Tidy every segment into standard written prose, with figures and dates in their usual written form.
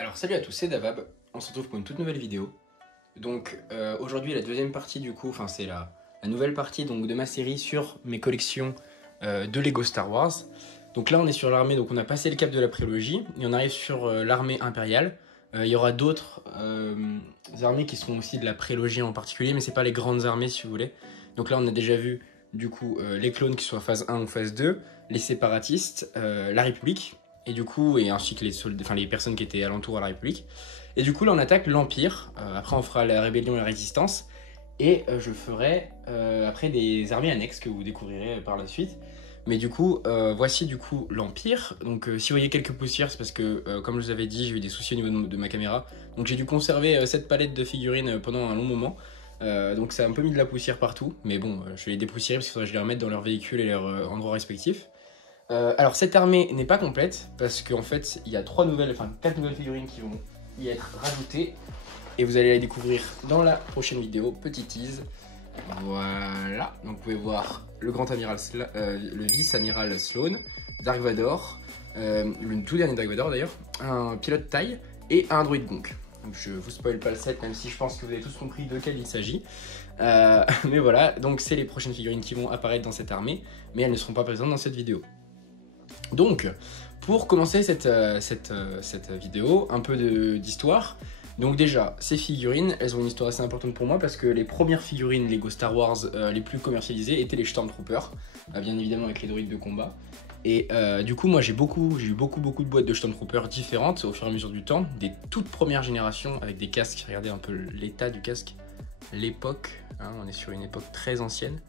Alors salut à tous, c'est Davab, on se retrouve pour une toute nouvelle vidéo. Donc aujourd'hui la deuxième partie du coup, enfin c'est la nouvelle partie donc, de ma série sur mes collections de Lego Star Wars. Donc là on est sur l'armée, donc on a passé le cap de la prélogie et on arrive sur l'armée impériale. Il y aura d'autres armées qui seront aussi de la prélogie en particulier, mais c'est pas les grandes armées si vous voulez. Donc là on a déjà vu du coup les clones qui soient phase 1 ou phase 2, les séparatistes, la République. Et du coup, et ainsi que les personnes qui étaient alentour à la République. Et du coup, là, on attaque l'Empire. Après, on fera la rébellion et la résistance. Et je ferai après des armées annexes que vous découvrirez par la suite. Mais du coup, voici du coup l'Empire. Donc, si vous voyez quelques poussières, c'est parce que, comme je vous avais dit, j'ai eu des soucis au niveau de ma caméra. Donc, j'ai dû conserver cette palette de figurines pendant un long moment. Donc, ça a un peu mis de la poussière partout. Mais bon, je vais les dépoussiérer parce qu'il faudrait que je les remette dans leur véhicule et leur endroit respectif. Alors cette armée n'est pas complète parce qu'en fait il y a 4 nouvelles figurines qui vont y être rajoutées et vous allez les découvrir dans la prochaine vidéo. Petit tease. Voilà, donc vous pouvez voir le grand amiral, le vice-amiral Sloane, Dark Vador, le tout dernier Dark Vador d'ailleurs, un pilote taille et un droïde gonk. Donc je vous spoil pas le set même si je pense que vous avez tous compris de quel il s'agit. Mais voilà, donc c'est les prochaines figurines qui vont apparaître dans cette armée, mais elles ne seront pas présentes dans cette vidéo. Donc, pour commencer cette vidéo, un peu d'histoire. Donc déjà, ces figurines, elles ont une histoire assez importante pour moi parce que les premières figurines Lego Star Wars les plus commercialisées étaient les Stormtroopers, bien évidemment avec les droïdes de combat. Et du coup, moi j'ai eu beaucoup de boîtes de Stormtroopers différentes au fur et à mesure du temps, des toutes premières générations avec des casques. Regardez un peu l'état du casque, l'époque, hein, on est sur une époque très ancienne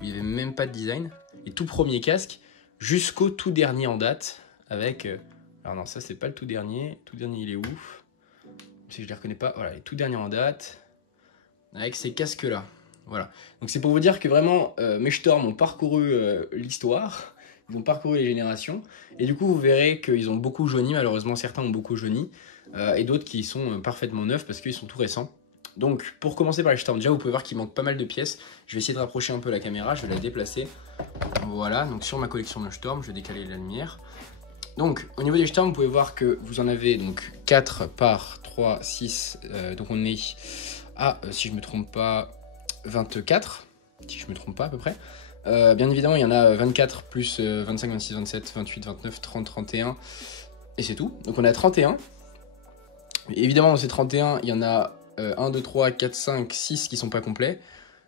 où il n'y avait même pas de design. Les tout premiers casques, jusqu'au tout dernier en date avec... alors non, ça c'est pas le tout dernier il est où? Si je les reconnais pas, voilà, les tout derniers en date avec ces casques là. Voilà, donc c'est pour vous dire que vraiment mes Storm ont parcouru l'histoire, ils ont parcouru les générations et du coup vous verrez qu'ils ont beaucoup jauni, malheureusement certains ont beaucoup jauni et d'autres qui sont parfaitement neufs parce qu'ils sont tout récents. Donc pour commencer par les Storm, déjà vous pouvez voir qu'il manque pas mal de pièces. Je vais essayer de rapprocher un peu la caméra, je vais la déplacer. Voilà, donc sur ma collection de Storm, je vais décaler la lumière. Donc au niveau des Storm, vous pouvez voir que vous en avez donc 4 par 3, 6, donc on est à, si je me trompe pas, 24, si je me trompe pas à peu près. Bien évidemment, il y en a 24 plus 25, 26, 27, 28, 29, 30, 31, et c'est tout. Donc on a 31. Et évidemment, dans ces 31, il y en a 1, 2, 3, 4, 5, 6 qui sont pas complets.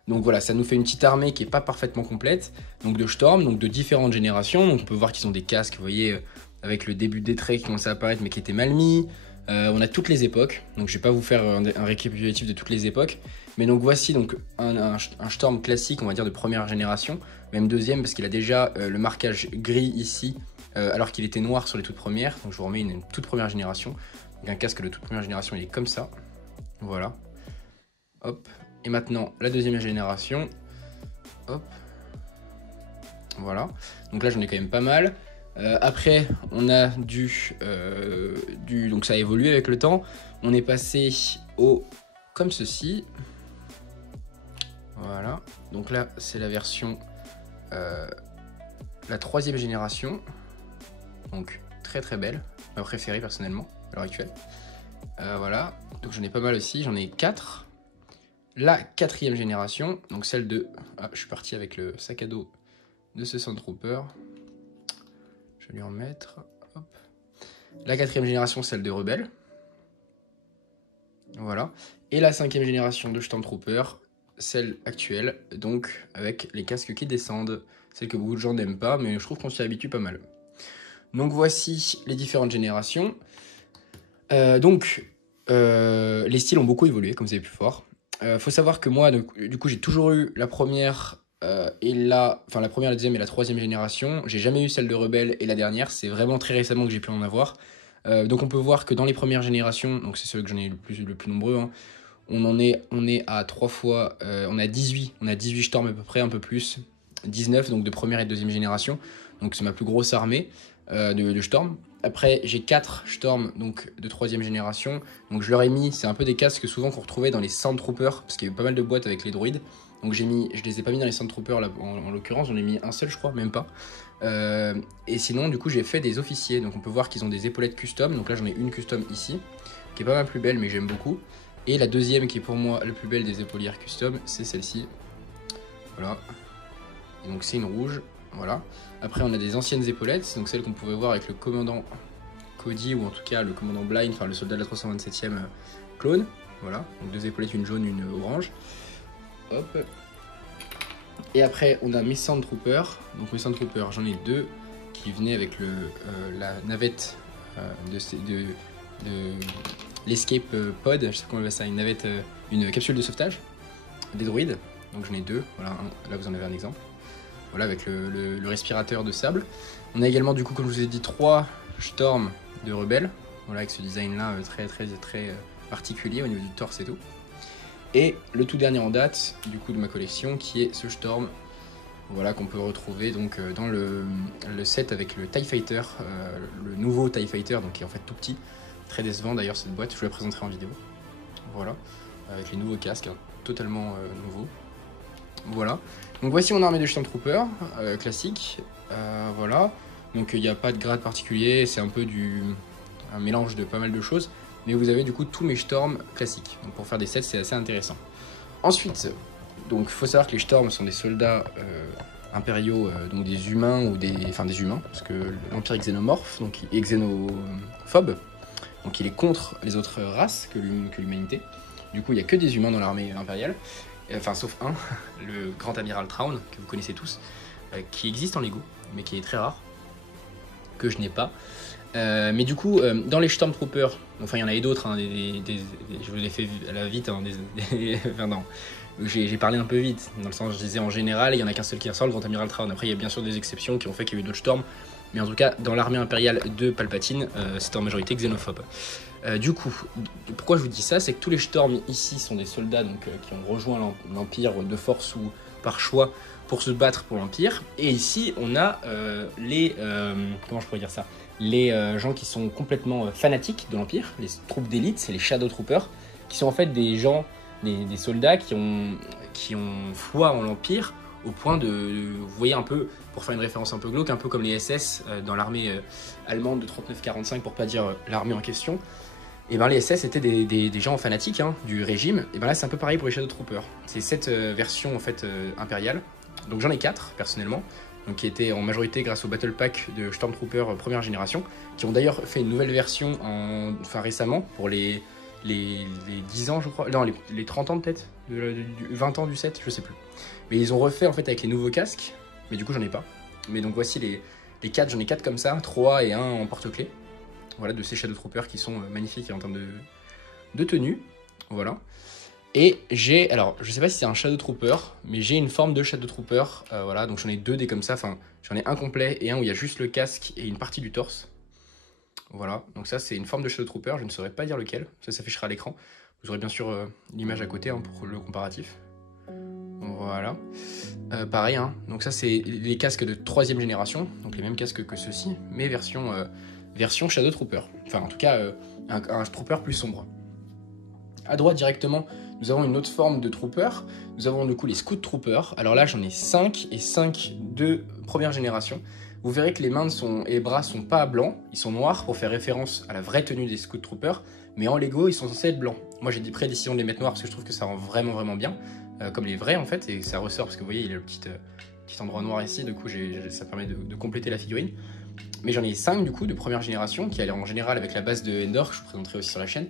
Donc voilà, ça nous fait une petite armée qui n'est pas parfaitement complète, donc de Storm, donc de différentes générations. Donc on peut voir qu'ils ont des casques, vous voyez, avec le début des traits qui commençaient à apparaître mais qui étaient mal mis. On a toutes les époques, donc je vais pas vous faire un récapitulatif de toutes les époques. Mais donc voici donc un Storm classique, on va dire de première génération, même deuxième parce qu'il a déjà le marquage gris ici, alors qu'il était noir sur les toutes premières. Donc je vous remets une toute première génération. Donc un casque de toute première génération, il est comme ça. Voilà. Hop. Et maintenant, la deuxième génération. Hop. Voilà. Donc là, j'en ai quand même pas mal. Après, on a donc ça a évolué avec le temps. On est passé au... comme ceci. Voilà. Donc là, c'est la version... la troisième génération. Donc, très très belle. Ma préférée, personnellement, à l'heure actuelle. Voilà. Donc j'en ai pas mal aussi. J'en ai 4. La quatrième génération, donc celle de... Ah, je suis parti avec le sac à dos de ce Stormtrooper. Je vais lui en mettre. Hop. La quatrième génération, celle de Rebelle. Voilà. Et la cinquième génération de Stormtrooper, celle actuelle, donc avec les casques qui descendent. Celle que beaucoup de gens n'aiment pas, mais je trouve qu'on s'y habitue pas mal. Donc voici les différentes générations. Les styles ont beaucoup évolué, comme vous avez pu voir. Faut savoir que moi, du coup, j'ai toujours eu la première la première, la deuxième et la troisième génération. J'ai jamais eu celle de Rebelle et la dernière. C'est vraiment très récemment que j'ai pu en avoir. Donc on peut voir que dans les premières générations, donc c'est ceux que j'en ai le plus nombreux, hein, on est à 3 fois, on a 18 Storm à peu près, un peu plus, 19 donc de première et de deuxième génération. Donc c'est ma plus grosse armée de Storm. Après, j'ai 4 Storm donc de 3ème génération. Donc je leur ai mis, c'est un peu des casques souvent qu'on retrouvait dans les Sandtroopers, parce qu'il y a eu pas mal de boîtes avec les droïdes. Donc je les ai pas mis dans les Sandtroopers là, en l'occurrence, j'en ai mis un seul je crois, même pas. Et sinon du coup j'ai fait des officiers, donc on peut voir qu'ils ont des épaulettes custom, donc là j'en ai une custom ici, qui est pas ma plus belle mais j'aime beaucoup. Et la deuxième qui est pour moi la plus belle des épaulières custom, c'est celle-ci. Voilà. Et donc c'est une rouge, voilà. Après on a des anciennes épaulettes, donc celles qu'on pouvait voir avec le commandant Cody, ou en tout cas le commandant Blind, enfin le soldat de la 327e clone. Voilà, donc 2 épaulettes, une jaune, une orange. Hop. Et après on a mes Sandtroopers. Donc mes Sandtroopers, j'en ai 2 qui venaient avec la navette de l'escape pod, je sais pas comment on appelle ça, une navette, une capsule de sauvetage des droïdes. Donc j'en ai 2, voilà, là vous en avez un exemple. Voilà, avec le respirateur de sable. On a également du coup, comme je vous ai dit, 3 Storm de rebelles. Voilà, avec ce design là très particulier au niveau du torse et tout. Et le tout dernier en date du coup de ma collection qui est ce Storm, voilà, qu'on peut retrouver donc dans le set avec le TIE Fighter, le nouveau TIE Fighter, donc qui est en fait tout petit, très décevant d'ailleurs cette boîte, je vous la présenterai en vidéo. Voilà, avec les nouveaux casques, hein, totalement nouveaux. Voilà, donc voici mon armée de Stormtroopers classique, voilà, donc il n'y a pas de grade particulier, c'est un peu un mélange de pas mal de choses, mais vous avez du coup tous mes Storms classiques, donc pour faire des sets c'est assez intéressant. Ensuite, donc il faut savoir que les Storms sont des soldats impériaux, donc des humains ou des humains, parce que l'Empire est xénomorphe, donc est xénophobe, donc il est contre les autres races que l'humanité. Du coup il n'y a que des humains dans l'armée impériale. Enfin sauf un, le grand amiral Thrawn, que vous connaissez tous, qui existe en Lego, mais qui est très rare, que je n'ai pas. Mais du coup, dans les Stormtroopers, enfin il y en avait d'autres, hein, je vous l'ai fait à la vite, hein, enfin non, j'ai parlé un peu vite, dans le sens je disais en général, il n'y en a qu'un seul qui ressort, le grand amiral Thrawn. Après il y a bien sûr des exceptions qui ont fait qu'il y a eu d'autres Storms, mais en tout cas dans l'armée impériale de Palpatine, c'était en majorité xénophobe. Du coup, pourquoi je vous dis ça, c'est que tous les Storms ici sont des soldats donc, qui ont rejoint l'Empire de force ou par choix pour se battre pour l'Empire. Et ici, on a comment je pourrais dire ça, les gens qui sont complètement fanatiques de l'Empire, les troupes d'élite, c'est les Shadow Troopers, qui sont en fait des gens, des soldats qui ont foi en l'Empire, au point de, vous voyez un peu, pour faire une référence un peu glauque, un peu comme les SS dans l'armée allemande de 39-45, pour pas dire l'armée en question. Et ben les SS étaient des gens fanatiques, hein, du régime. Et ben là c'est un peu pareil pour les Shadow Troopers. C'est cette version en fait impériale. Donc j'en ai 4 personnellement, donc qui étaient en majorité grâce au Battle Pack de Stormtrooper première génération, qui ont d'ailleurs fait une nouvelle version récemment pour les 10 ans je crois, non les 30 ans peut-être, 20 ans du set, je sais plus. Mais ils ont refait en fait avec les nouveaux casques, mais du coup j'en ai pas. Mais donc voici les 4, j'en ai 4 comme ça, 3 et 1 en porte-clés. Voilà, de ces Shadow Troopers qui sont magnifiques en termes de tenue. Voilà. Et j'ai, alors je sais pas si c'est un Shadow Trooper, mais j'ai une forme de Shadow Trooper. Voilà, donc j'en ai 2 des comme ça, enfin j'en ai un complet et un où il y a juste le casque et une partie du torse. Voilà, donc ça c'est une forme de Shadow Trooper, je ne saurais pas dire lequel, ça s'affichera à l'écran. Vous aurez bien sûr l'image à côté hein, pour le comparatif. Voilà. Pareil, hein, donc ça c'est les casques de 3e génération, donc les mêmes casques que ceux-ci, mais version Shadow Trooper. Enfin en tout cas un Trooper plus sombre. À droite directement, nous avons une autre forme de Trooper. Nous avons du coup les Scout Troopers. Alors là j'en ai 5 et 5 de première génération. Vous verrez que les mains et les bras sont pas blancs, ils sont noirs pour faire référence à la vraie tenue des Scout Troopers, mais en Lego ils sont censés être blancs. Moi j'ai dit prédécision de les mettre noirs parce que je trouve que ça rend vraiment bien, comme les vrais en fait, et ça ressort parce que vous voyez il y a le petit endroit noir ici, du coup ça permet de compléter la figurine. Mais j'en ai 5 du coup de première génération qui allaient en général avec la base de Endor, que je vous présenterai aussi sur la chaîne.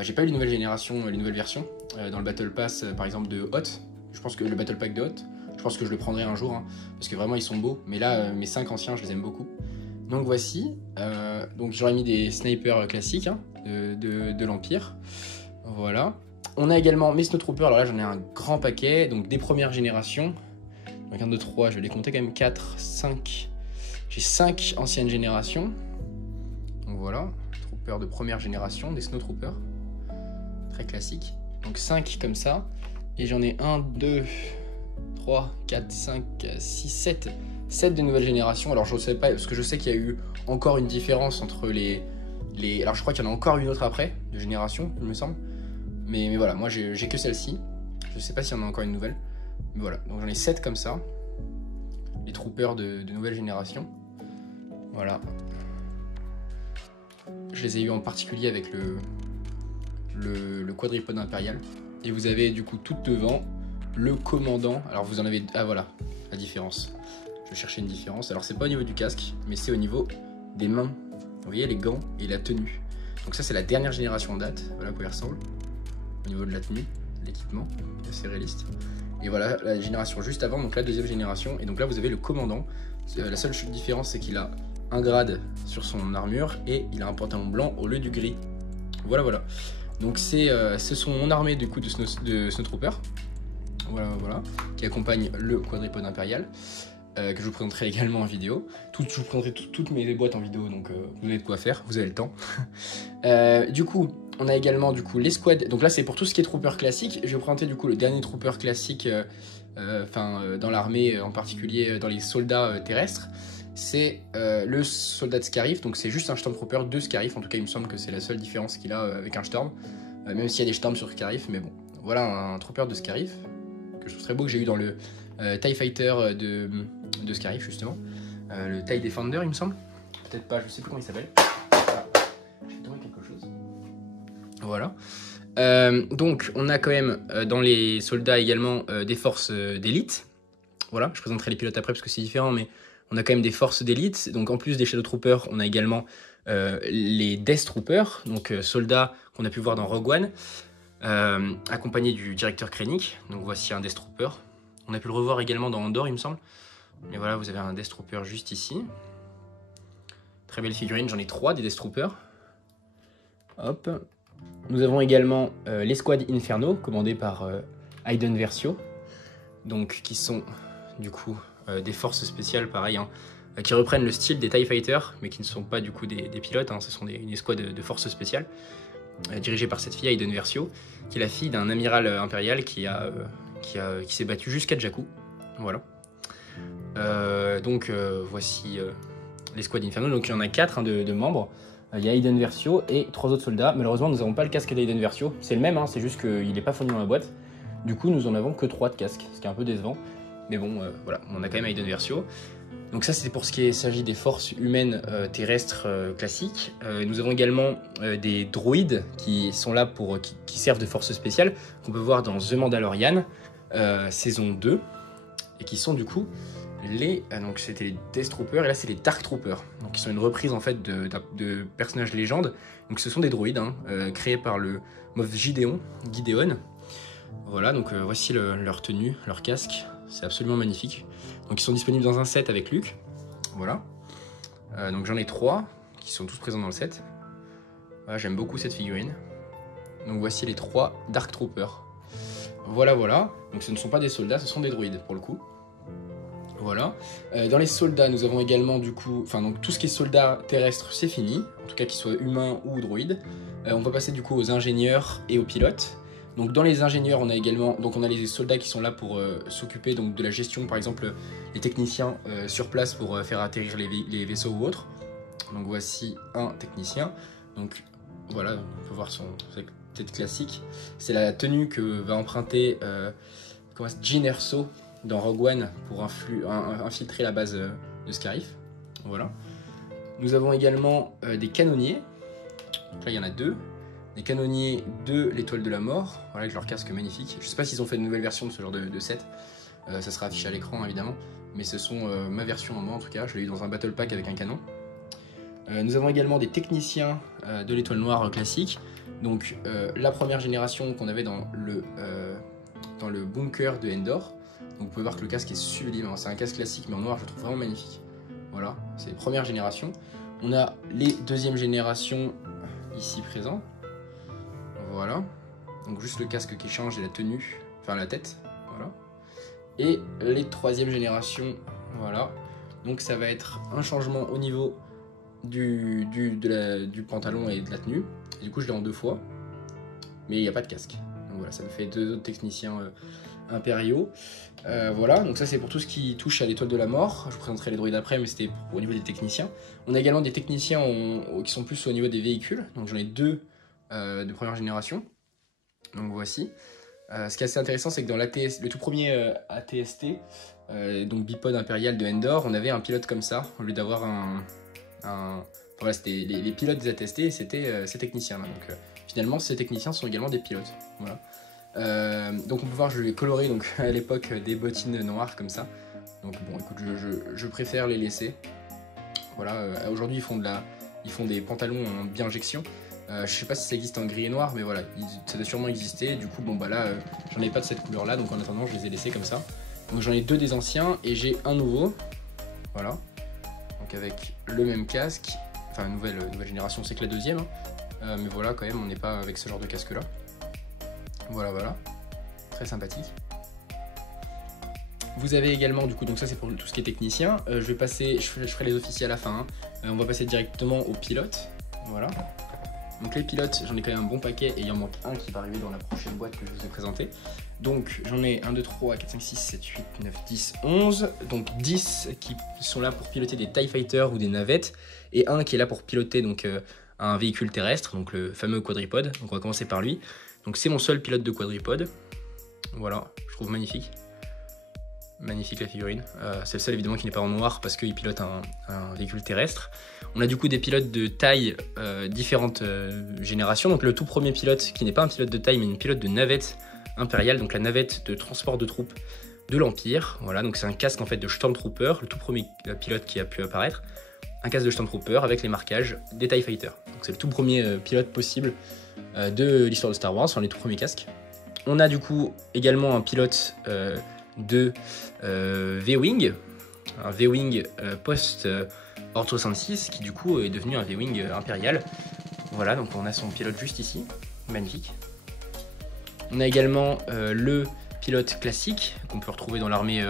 J'ai pas eu les nouvelles générations, les nouvelles versions, dans le Battle Pass par exemple de Hoth, je pense que le Battle Pack de Hoth, je pense que je le prendrai un jour, hein, parce que vraiment ils sont beaux, mais là mes 5 anciens je les aime beaucoup. Donc voici, donc j'aurais mis des snipers classiques hein, de l'Empire, voilà. On a également mes Snowtroopers, alors là j'en ai un grand paquet, donc des premières générations, donc 1, 2, 3, je vais les compter quand même, 4, 5, j'ai 5 anciennes générations, donc voilà, Troopers de première génération, des Snowtroopers, très classiques, donc 5 comme ça, et j'en ai 1, 2, 3, 4, 5, 6, 7 de nouvelle génération. Alors je ne sais pas, parce que je sais qu'il y a eu encore une différence entre les... Alors je crois qu'il y en a encore une autre après, de génération, il me semble. Mais voilà, moi j'ai que celle-ci. Je ne sais pas s'il y en a encore une nouvelle. Voilà, donc j'en ai 7 comme ça. Les troopers de nouvelle génération. Voilà. Je les ai eu en particulier avec le quadripode impérial. Et vous avez du coup tout devant le commandant. Alors vous en avez... Ah voilà, la différence. Je cherchais une différence. Alors c'est pas au niveau du casque, mais c'est au niveau des mains. Vous voyez les gants et la tenue. Donc ça c'est la dernière génération en date. Voilà à quoi il ressemble. Au niveau de la tenue, l'équipement, assez réaliste. Et voilà la génération juste avant, donc la deuxième génération. Et donc là vous avez le commandant. La seule différence c'est qu'il a un grade sur son armure et il a un pantalon blanc au lieu du gris. Voilà, voilà. Donc ce sont mon armée du coup de Snowtrooper. Voilà, voilà. Qui accompagne le quadripode impérial. Que je vous présenterai également en vidéo. Je vous présenterai toutes mes boîtes en vidéo, donc vous avez de quoi faire, vous avez le temps. Du coup, on a également du coup l'escouade. Donc là, c'est pour tout ce qui est trooper classique. Je vais vous présenter du coup le dernier trooper classique, dans l'armée, en particulier dans les soldats terrestres. C'est le soldat de Scarif. Donc c'est juste un Stormtrooper de Scarif. En tout cas, il me semble que c'est la seule différence qu'il a avec un Storm. Même s'il y a des Storms sur Scarif, mais bon. Voilà un trooper de Scarif que je trouve très beau, que j'ai eu dans le TIE Fighter de Scarif justement, le TIE Defender il me semble, peut-être pas, je sais plus comment il s'appelle. Voilà. J'ai trouvé quelque chose. Voilà. Donc on a quand même dans les soldats également des forces d'élite. Voilà, je présenterai les pilotes après parce que c'est différent, mais on a quand même des forces d'élite. Donc en plus des Shadow Troopers, on a également les Death Troopers, donc soldats qu'on a pu voir dans Rogue One, accompagnés du directeur Krennic. Donc voici un Death Trooper. On a pu le revoir également dans Andorre, il me semble. Mais voilà, vous avez un Death Trooper juste ici. Très belle figurine, j'en ai 3 des Death Troopers. Hop. Nous avons également l'escouade Inferno, commandée par Iden Versio. Donc, qui sont, du coup, des forces spéciales, pareil, hein, qui reprennent le style des TIE Fighters, mais qui ne sont pas, du coup, des pilotes. Hein, ce sont une escouade de forces spéciales, dirigée par cette fille, Iden Versio, qui est la fille d'un amiral impérial qui s'est battu jusqu'à Jakku. Voilà. Voici l'escouade Inferno. Donc il y en a 4 de membres. Il y a Iden Versio et 3 autres soldats. Malheureusement, nous n'avons pas le casque d'Iden Versio. C'est le même, hein, c'est juste qu'il n'est pas fourni dans la boîte. Du coup, nous en avons que 3 de casques, ce qui est un peu décevant. Mais bon, voilà, on a quand même Iden Versio. Donc ça, c'était pour ce qui s'agit des forces humaines terrestres classiques. Nous avons également des droïdes qui sont là qui servent de forces spéciales, qu'on peut voir dans The Mandalorian, saison 2, et qui sont du coup donc c'était les Death Troopers, et là c'est les Dark Troopers, donc ils sont une reprise en fait de personnages légendes. Donc ce sont des droïdes créés par le Moff Gideon. Voilà, donc voici leur tenue, leur casque, c'est absolument magnifique. Donc ils sont disponibles dans un set avec Luke. Voilà. Donc j'en ai 3 qui sont tous présents dans le set. Voilà, j'aime beaucoup cette figurine. Donc voici les 3 Dark Troopers. Voilà, voilà. Donc ce ne sont pas des soldats, ce sont des droïdes pour le coup. Voilà. Dans les soldats, nous avons également du coup, donc tout ce qui est soldats terrestres, c'est fini. En tout cas, qu'ils soient humains ou droïdes. On va passer du coup aux ingénieurs et aux pilotes. Donc dans les ingénieurs, on a également, donc on a les soldats qui sont là pour s'occuper donc de la gestion, par exemple les techniciens sur place pour faire atterrir les vaisseaux ou autres. Donc voici un technicien. Donc voilà, on peut voir son tête classique. C'est la tenue que va emprunter Jyn Erso dans Rogue One pour infiltrer la base de Scarif. Voilà. Nous avons également des canonniers. Donc là, il y en a 2. Des canonniers de l'étoile de la mort, voilà, avec leur casque magnifique. Je ne sais pas s'ils ont fait une nouvelle version de ce genre de set. Ça sera affiché à l'écran évidemment. Mais ce sont ma version en moi en tout cas. Je l'ai eu dans un battle pack avec un canon. Nous avons également des techniciens de l'étoile noire classique. Donc la première génération qu'on avait dans le bunker de Endor. Donc vous pouvez voir que le casque est sublime, hein. C'est un casque classique mais en noir, je le trouve vraiment magnifique. Voilà, c'est les premières générations. On a les deuxièmes générations ici présents. Voilà, donc juste le casque qui change et la tenue, enfin la tête, voilà. Et les troisième générations, voilà. Donc ça va être un changement au niveau du pantalon et de la tenue. Et du coup je l'ai en 2 fois, mais il n'y a pas de casque. Donc voilà, ça me fait 2 autres techniciens impériaux. Voilà, donc ça c'est pour tout ce qui touche à l'étoile de la mort. Je vous présenterai les droïdes après, mais c'était au niveau des techniciens. On a également des techniciens qui sont plus au niveau des véhicules. Donc j'en ai 2 de première génération. Donc voici. Ce qui est assez intéressant, c'est que dans le tout premier ATST, donc bipode impérial de Endor, on avait un pilote comme ça, au lieu d'avoir voilà, c'était les pilotes des ATST, c'était ces techniciens-là. Donc finalement, ces techniciens sont également des pilotes. Voilà. Donc on peut voir, je l'ai coloré donc, à l'époque des bottines noires comme ça. Donc bon, écoute, je préfère les laisser. Voilà, aujourd'hui ils font des pantalons en bi-injection. Je sais pas si ça existe en gris et noir, mais voilà, ça doit sûrement exister. Du coup, bon bah là, j'en ai pas de cette couleur là, donc en attendant, je les ai laissés comme ça. Donc j'en ai 2 des anciens et j'ai un nouveau. Voilà. Donc avec le même casque. Enfin, nouvelle génération, c'est que la deuxième. Hein. Mais voilà, quand même, on n'est pas avec ce genre de casque là. Voilà. Très sympathique. Vous avez également, du coup, donc ça c'est pour tout ce qui est technicien. Je ferai les officiers à la fin. Hein. On va passer directement aux pilotes. Voilà. Donc les pilotes, j'en ai quand même un bon paquet et il en manque un qui va arriver dans la prochaine boîte que je vous ai présentée. Donc j'en ai 1, 2, 3, 4, 5, 6, 7, 8, 9, 10, 11. Donc 10 qui sont là pour piloter des TIE Fighters ou des navettes. Et un qui est là pour piloter donc, un véhicule terrestre, donc le fameux quadripode. Donc on va commencer par lui. Donc c'est mon seul pilote de quadripode. Voilà, je trouve magnifique. Magnifique la figurine. C'est le seul évidemment qui n'est pas en noir parce qu'il pilote un véhicule terrestre. On a du coup des pilotes de taille différentes générations. Donc le tout premier pilote qui n'est pas un pilote de taille mais une pilote de navette impériale, donc la navette de transport de troupes de l'Empire. Voilà, donc c'est un casque en fait de Stormtrooper, le tout premier pilote qui a pu apparaître. Un casque de Stormtrooper avec les marquages des TIE Fighters. Donc c'est le tout premier pilote possible de l'histoire de Star Wars, enfin les tout premiers casques. On a du coup également un pilote de V-Wing, un V-Wing post-Ordo 106 qui du coup est devenu un V-Wing impérial. Voilà, donc on a son pilote juste ici, magnifique. On a également le pilote classique qu'on peut retrouver dans l'armée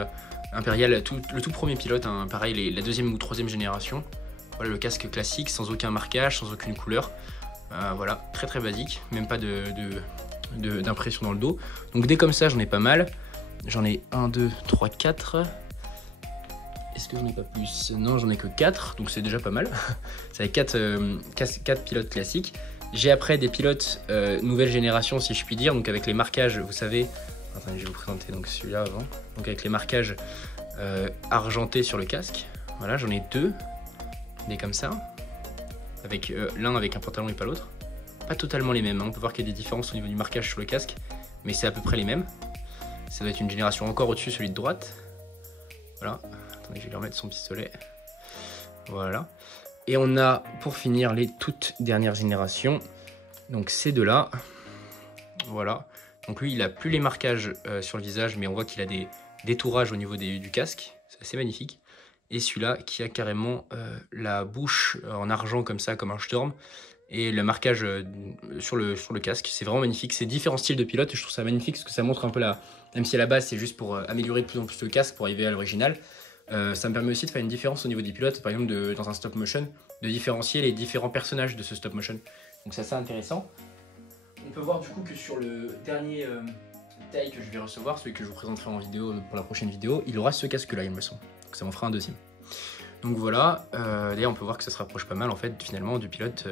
impériale, le tout premier pilote, hein, pareil la deuxième ou troisième génération. Voilà le casque classique sans aucun marquage, sans aucune couleur. Voilà, très très basique, même pas d'impression dans le dos. Donc dès comme ça j'en ai pas mal. J'en ai 1, 2, 3, 4. Est-ce que j'en ai pas plus? Non, j'en ai que 4, donc c'est déjà pas mal. Ça fait 4 pilotes classiques. J'ai après des pilotes nouvelle génération, si je puis dire, donc avec les marquages, vous savez... Attendez, je vais vous présenter donc celui-là avant. Donc avec les marquages argentés sur le casque. Voilà, j'en ai 2, des comme ça. Avec l'un avec un pantalon et pas l'autre. Pas totalement les mêmes, hein. On peut voir qu'il y a des différences au niveau du marquage sur le casque, mais c'est à peu près les mêmes. Ça doit être une génération encore au-dessus, celui de droite. Voilà. Attendez, je vais lui remettre son pistolet. Voilà. Et on a, pour finir, les toutes dernières générations. Donc ces deux-là. Voilà. Donc lui, il n'a plus les marquages sur le visage, mais on voit qu'il a des détourages au niveau du casque. C'est assez magnifique. Et celui-là qui a carrément la bouche en argent comme ça, comme un Storm. Et le marquage sur le casque, c'est vraiment magnifique. C'est différents styles de pilote et je trouve ça magnifique parce que ça montre un peu même si à la base c'est juste pour améliorer de plus en plus le casque pour arriver à l'original, ça me permet aussi de faire une différence au niveau des pilotes, par exemple dans un stop motion, de différencier les différents personnages de ce stop motion. Donc c'est assez intéressant. On peut voir du coup que sur le dernier taille que je vais recevoir, celui que je vous présenterai en vidéo pour la prochaine vidéo, il aura ce casque là il me semble. Donc ça m'en fera un deuxième. Donc voilà, d'ailleurs on peut voir que ça se rapproche pas mal en fait finalement du pilote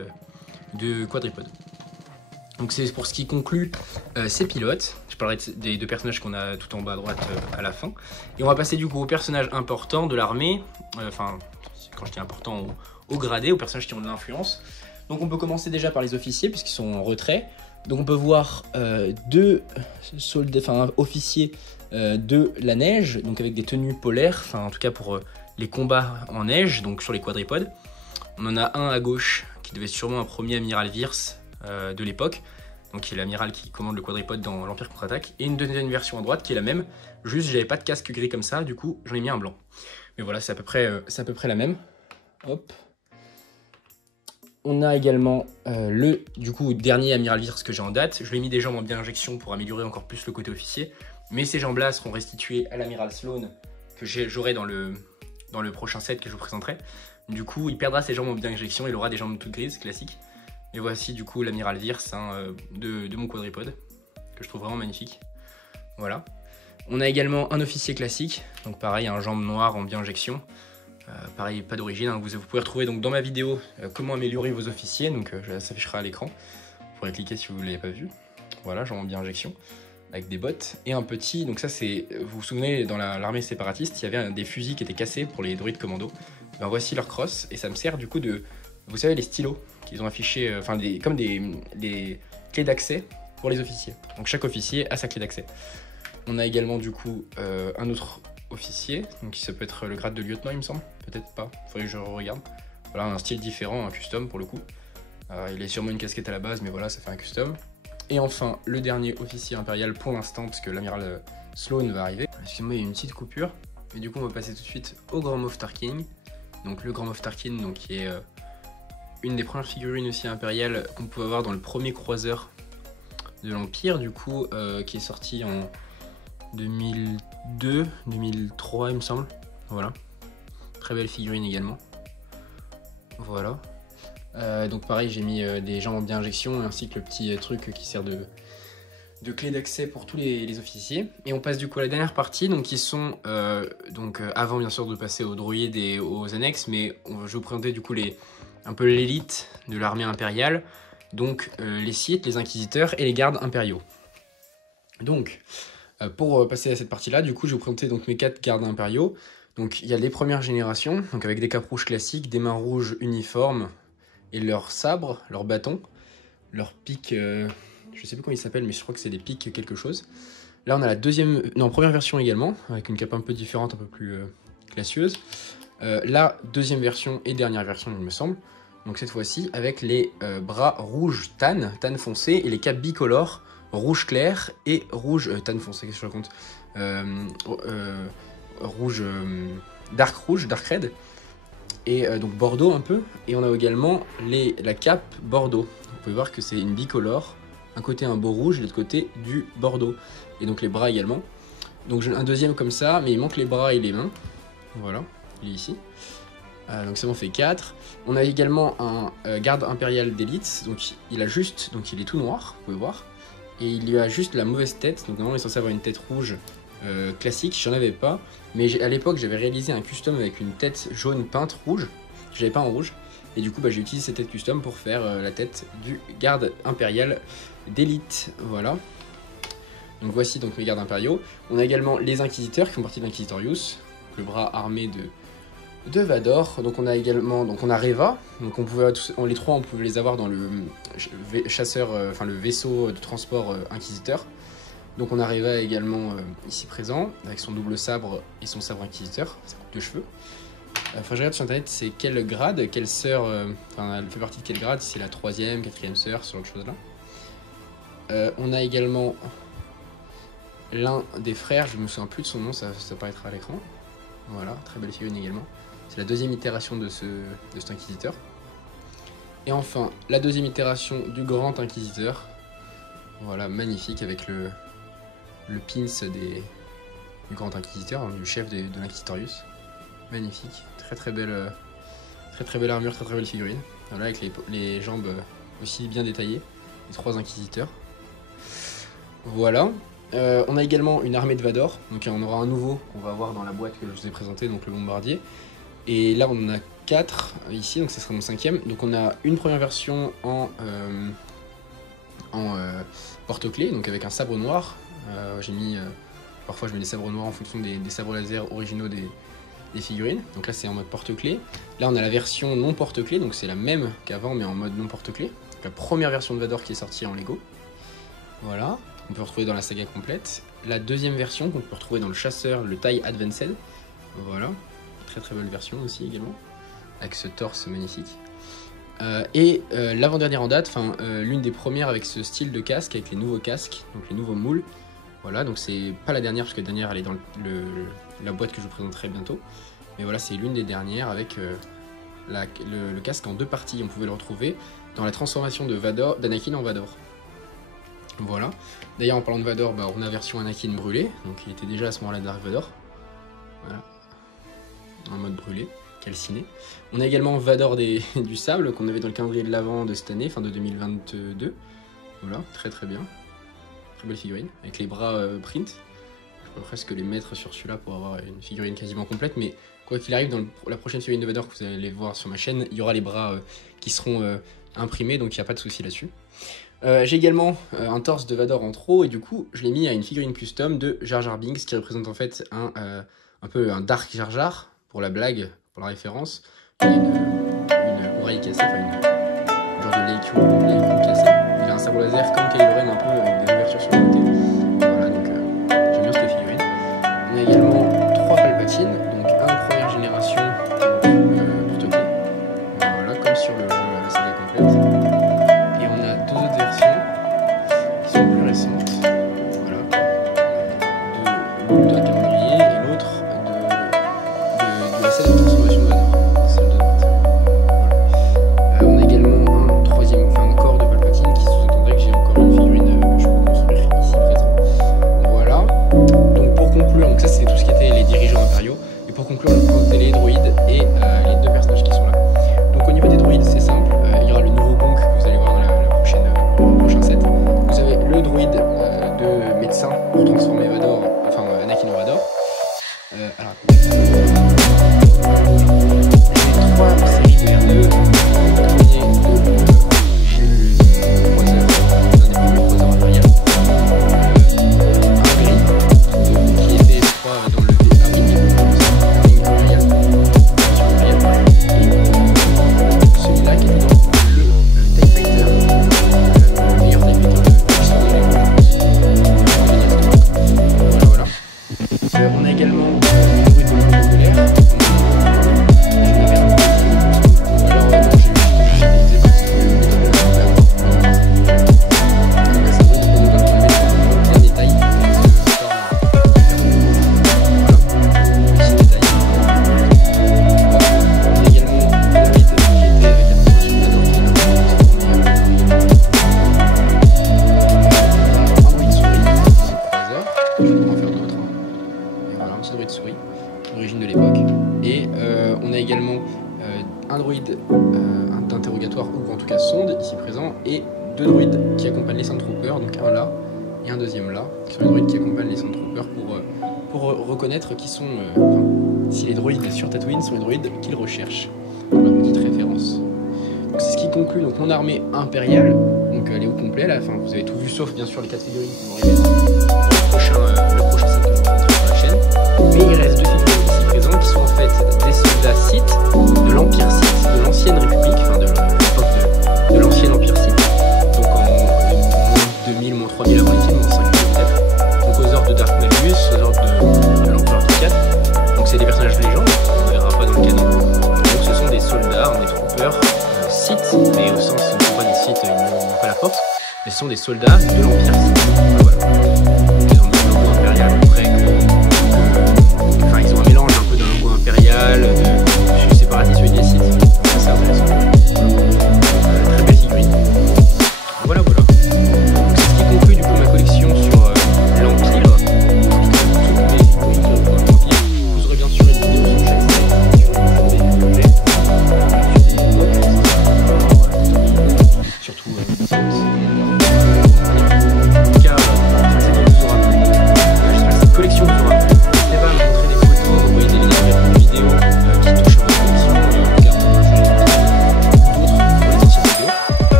de quadripode. Donc c'est pour ce qui conclut ces pilotes. Je parlerai des 2 personnages qu'on a tout en bas à droite à la fin. Et on va passer du coup aux personnages importants de l'armée. Enfin, quand je dis important, au gradé, aux personnages qui ont de l'influence. Donc on peut commencer déjà par les officiers puisqu'ils sont en retrait. Donc on peut voir 2 officiers de la neige, donc avec des tenues polaires, enfin en tout cas pour les combats en neige, donc sur les quadripodes. On en a un à gauche qui devait être sûrement un premier amiral Wirth de l'époque, donc qui est l'amiral qui commande le quadripode dans l'Empire contre-attaque, et une deuxième version à droite qui est la même, juste j'avais pas de casque gris comme ça, du coup j'en ai mis un blanc. Mais voilà, c'est à peu près la même. Hop. On a également le dernier amiral Wirth que j'ai en date. Je lui ai mis des jambes en bi-injection pour améliorer encore plus le côté officier, mais ces jambes-là seront restituées à l'amiral Sloane que j'aurai dans le prochain set que je vous présenterai. Du coup, il perdra ses jambes en bi-injection, il aura des jambes toutes grises, classiques. Et voici du coup l'amiral Wirth de mon quadripode, que je trouve vraiment magnifique. Voilà. On a également un officier classique, donc pareil, un jambe noire en bi-injection. Pareil, pas d'origine, hein. Vous pouvez retrouver donc dans ma vidéo comment améliorer vos officiers, donc ça s'affichera à l'écran. Vous pourrez cliquer si vous ne l'avez pas vu. Voilà, jambe en bi-injection. avec des bottes, et un petit, donc ça c'est, vous vous souvenez, dans l'armée séparatiste, il y avait des fusils qui étaient cassés pour les droïdes commando. Ben, voici leur crosse, et ça me sert du coup de, vous savez, les stylos qu'ils ont affichés, enfin comme des clés d'accès pour les officiers. Donc chaque officier a sa clé d'accès. On a également du coup un autre officier, donc ça peut être le grade de lieutenant il me semble, peut-être pas, faudrait que je regarde. Voilà, un style différent, un custom pour le coup. Il est sûrement une casquette à la base, mais voilà, ça fait un custom. Et enfin, le dernier officier impérial pour l'instant, parce que l'amiral Sloane va arriver. Excusez-moi, il y a une petite coupure. Et du coup, on va passer tout de suite au Grand Moff Tarkin. Donc le Grand Moff Tarkin, donc, qui est une des premières figurines aussi impériales qu'on pouvait avoir dans le premier croiseur de l'Empire, du coup, qui est sorti en 2002, 2003 il me semble. Voilà. Très belle figurine également. Voilà. Donc pareil, j'ai mis des jambes d'injection ainsi que le petit truc qui sert de clé d'accès pour tous les officiers. Et on passe du coup à la dernière partie, donc qui sont avant bien sûr de passer aux droïdes et aux annexes, mais je vais vous présenter du coup un peu l'élite de l'armée impériale, donc les Sith, les inquisiteurs et les gardes impériaux. Donc pour passer à cette partie-là, du coup je vais vous présenter donc mes 4 gardes impériaux. Donc il y a les premières générations, donc avec des capes rouges classiques, des mains rouges uniformes, et leurs sabres, leurs bâtons, leurs pics, je sais plus comment ils s'appellent, mais je crois que c'est des pics quelque chose. Là on a la première version également, avec une cape un peu différente, un peu plus classieuse. La deuxième version et dernière version il me semble, donc cette fois-ci avec les bras rouge tan foncé, et les capes bicolores, rouge clair et rouge tan foncé, qu'est-ce que je raconte, rouge, dark red. Et donc bordeaux un peu, et on a également la cape bordeaux. Vous pouvez voir que c'est une bicolore, un côté un beau rouge et l'autre côté du bordeaux, et donc les bras également. Donc j'ai un deuxième comme ça, mais il manque les bras et les mains. Voilà, il est ici. Donc ça m'en fait 4. On a également un garde impérial d'élite, donc il est tout noir, vous pouvez voir, et il lui a juste la mauvaise tête. Donc normalement il est censé avoir une tête rouge classique, j'en avais pas, mais à l'époque j'avais réalisé un custom avec une tête jaune peinte rouge, que j'avais pas en rouge, et du coup j'ai utilisé cette tête custom pour faire la tête du garde impérial d'élite. Voilà, donc voici donc mes gardes impériaux. On a également les inquisiteurs qui font partie de l'Inquisitorius, le bras armé de Vador. Donc on a également Reva, donc les trois on pouvait les avoir dans le chasseur, le vaisseau de transport inquisiteur. Donc on a Reva également ici présent, avec son double sabre et son sabre inquisiteur, sa coupe de cheveux. Enfin je regarde sur internet c'est quel grade, quelle sœur, elle fait partie de quel grade, si c'est la 3e, 4e sœur, ce genre de choses là. On a également l'un des frères, je me souviens plus de son nom, ça apparaîtra à l'écran. Voilà, très belle figurine également. C'est la deuxième itération de cet inquisiteur. Et enfin, la deuxième itération du grand inquisiteur. Voilà, magnifique, avec le pins du grand inquisiteur, du chef de l'Inquisitorius. Magnifique, très belle armure, très belle figurine. Voilà, avec les jambes aussi bien détaillées, les 3 inquisiteurs. Voilà. On a également une armée de Vador, donc on aura un nouveau qu'on va voir dans la boîte que je vous ai présenté, donc le bombardier. Et là on en a 4 ici, donc ça sera mon 5e. Donc on a une première version en porte-clés, donc avec un sabre noir. Parfois je mets des sabres noirs en fonction des sabres laser originaux des figurines. Donc là c'est en mode porte-clés. Là on a la version non porte-clés, donc c'est la même qu'avant mais en mode non porte-clés. La première version de Vador qui est sortie en Lego. Voilà, on peut retrouver dans la saga complète. La deuxième version qu'on peut retrouver dans le chasseur, le TIE Advanced. Voilà, très belle version aussi également, avec ce torse magnifique. L'avant-dernière en date, l'une des premières avec ce style de casque, avec les nouveaux casques, donc les nouveaux moules. Voilà, donc c'est pas la dernière, parce que la dernière elle est dans la boîte que je vous présenterai bientôt. Mais voilà, c'est l'une des dernières avec le casque en 2 parties. On pouvait le retrouver dans la transformation d'Anakin en Vador. Voilà. D'ailleurs, en parlant de Vador, on a la version Anakin brûlé, donc il était déjà à ce moment-là Dark Vador. Voilà. En mode brûlé, calciné. On a également Vador du sable qu'on avait dans le calendrier de l'Avent de cette année, fin de 2022. Voilà, très bien. Très belle figurine, avec les bras print. Je peux presque les mettre sur celui-là pour avoir une figurine quasiment complète, mais quoi qu'il arrive, dans la prochaine figurine de Vador que vous allez voir sur ma chaîne, il y aura les bras qui seront imprimés, donc il n'y a pas de souci là-dessus. J'ai également un torse de Vador en trop, et du coup, je l'ai mis à une figurine custom de Jar Jar Binks, qui représente en fait un peu un Dark Jar Jar, pour la blague, pour la référence. Il a une oreille cassée, enfin une genre de l'écou cassé. Il a un sabre laser comme Kylo Ren, un peu avec des ouvertures sur le côté. Voilà, donc j'aime bien cette figurine. On a également 3 Palpatine, donc un première génération porte-clés. Voilà, comme sur le jeu, la série complète. Et on a 2 autres versions qui sont plus récentes. Voilà. De la calendrier et l'autre de la scène de transformation de Vador. Celle de droite. Voilà. On a également un troisième, enfin un corps de Palpatine qui sous-entendrait que j'ai encore une figurine que je peux construire ici présent. Voilà. Donc pour conclure, donc ça c'est tout ce qui était les dirigeants impériaux. Et pour conclure, je vais présenter les droïdes et les 2 personnages qui sont là. Donc au niveau des droïdes, c'est simple. Il y aura le nouveau Gonk que vous allez voir dans le prochain set. Vous avez le droïde de médecin pour transformer Vador, enfin Anakin en Vador. Alors, les 3 séries de R2, on a également le bruit de l'eau polaire. Souris, d'origine de l'époque. Et on a également un droïde d'interrogatoire, ou en tout cas sonde, ici présent, et 2 droïdes qui accompagnent les Sandtroopers, donc un là et un deuxième là, qui sont les droïdes qui accompagnent les Sandtroopers pour reconnaître qui sont, si les droïdes sur Tatooine sont les droïdes qu'ils recherchent. Voilà, petite référence. C'est ce qui conclut donc mon armée impériale, donc elle est au complet, là, enfin, vous avez tout vu sauf bien sûr les 4 figurines qui vont arriver dans le prochain set que je vais montrer sur la chaîne. Mais il reste 2 figurines ici présentes qui sont en fait des soldats Sith de l'Empire Sith, de l'ancienne République, enfin de l'époque de l'ancien Empire Sith, donc en 2000, 3000 avant les 5000 peut-être, donc aux ordres de Darth Malgus, aux ordres de l'Empereur Tusken. Donc c'est des personnages légendes, on ne verra pas dans le canon. Donc ce sont des soldats, des troopers Sith, mais au sens, ce ne sont pas des Sith, ils n'ont pas la force, mais ce sont des soldats de l'Empire Sith. Voilà. Ils ont un logo impérial à peu près enfin ils ont un mélange un peu d'un logo impérial,